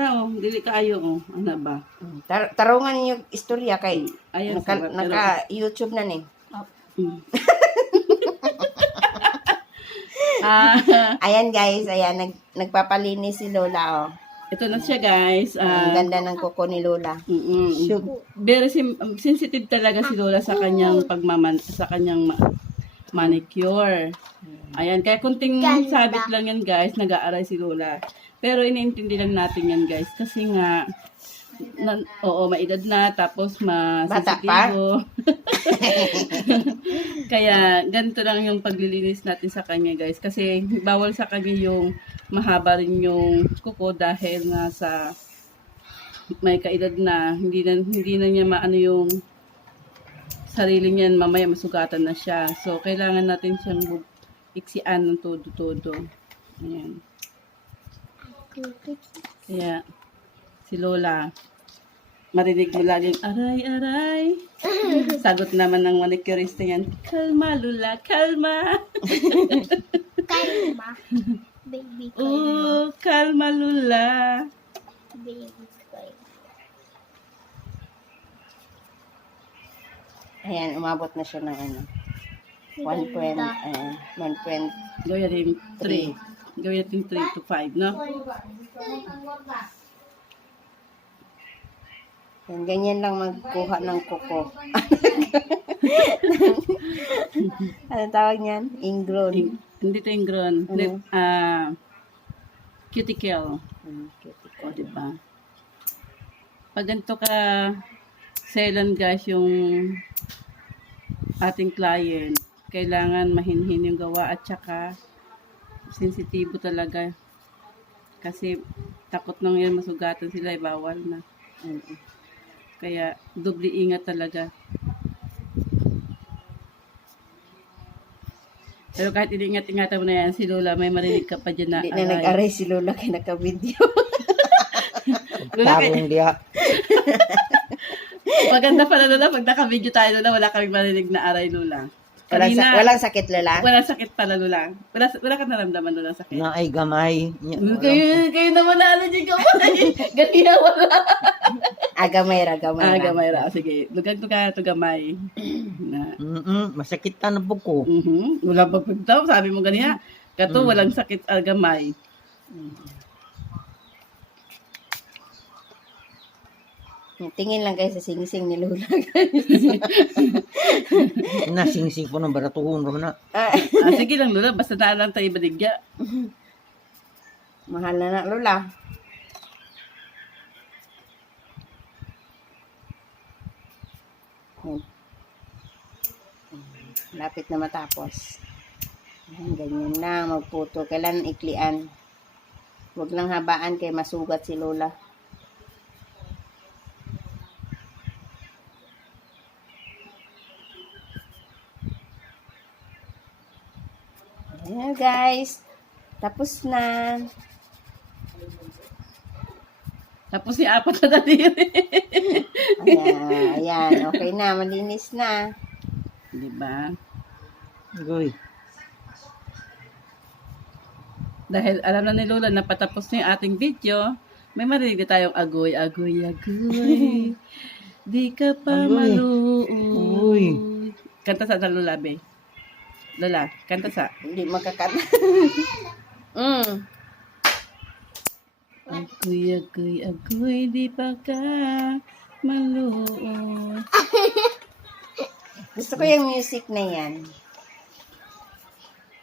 na oh. Dili kaayo oh. Ano ba? Tarungan ninyo istorya kay Ayan, naka-YouTube na ni. Ayan guys, ayan nagpapalinis si Lola oh. Ito na siya guys. Ang ganda ng kuko ni Lola. Very sensitive talaga si Lola sa kanyang manicure. Ayan, kaya kunting sabit lang yan guys, nag-aaral si Lola. Pero iniintindi lang natin yan guys kasi nga maedad na tapos masensitibo. Kaya ganito lang yung paglilinis natin sa kanya guys kasi bawal sa kanya yung mahaba rin yung kuko dahil nga sa may kaedad na hindi na niya maano yung sarili niyan, mamaya masugatan na siya. So kailangan natin siyang iksian ng todo-todo. Ayan. Kaya si Lola marinig mo laging aray. Sagot naman ng manicurista yan, kalma Lola, kalma. Kalma. Baby kalma. Oh, kalma Lola. Baby kalma. Ayan, umabot na siya ng ano. 1.1. Gawin natin 3. Gawin natin 3 to 5, no? Yan, ganyan lang magkuha ng kuko. Ano tawag niyan? Ingrown. Hindi ito ingrown. Cuticle. O, diba? Pag ganito ka selan guys yung ating client, kailangan mahinhin yung gawa at saka sensitibo talaga. Kasi takot nang yan masugatan sila, bawal na. Kaya doble ingat talaga. Pero kahit iniingat-ingatan mo na yan, si Lola, may marinig ka pa dyan na Hindi na nag-aray si Lola kaya naka-video. Tarong diha. Maganda pala Lola, pag naka-video tayo Lola, wala kaming marinig na aray Lola. Walang sakit Lola? Walang sakit pala Lola. Wala ka naramdaman Lola sakit. Na ay gamay. Kayo naman na ano dyan gamay. Ganina wala. Gamayra. Gamayra. Sige, lugag ka ito gamay. Na. Masakit ta na buko. Wala pa pagtaw, sabi mo ganina. Kato, walang sakit gamay. Tingin lang kayo sa sing-sing ni Lola guys. Nasingsing po ng baratuhon ro na. Sige lang Lola, basta na lang tayo baligya. Mahal na Lola. Lapit na matapos. Ayan, ganyan na, magputo. Kailan iklian. Huwag lang habaan kay masugat si Lola. Ayan guys. Tapos na. Tapos si apat na daliri. Ayan. Okay na. Malinis na. Diba? Goy. Dahil alam na ni Lola na patapos na yung ating video, may marinig na tayong agoy. Di ka pa maluoy. Kanta sa Lola, be. Lola, kanta sa. Hindi makakanta. Agoy, di pa ka maluoy. Gusto ko yung music na yan.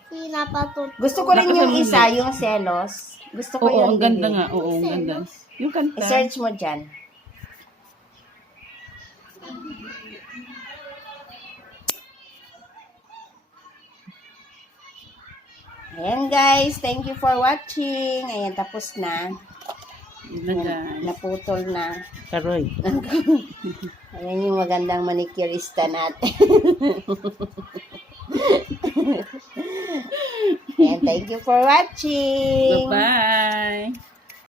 Pinapatutulog. Gusto ko rin yung isa, yung Selos. Gusto ko Oo, yung ang ganda nga. Oo, ang ganda. Yung kanta. I-search mo dyan. Ayan guys, thank you for watching. Ayan, tapos na. Yun na guys. Naputol na. Karoy. Ayan yung magandang manicurista natin. Ayan, thank you for watching. Bye-bye.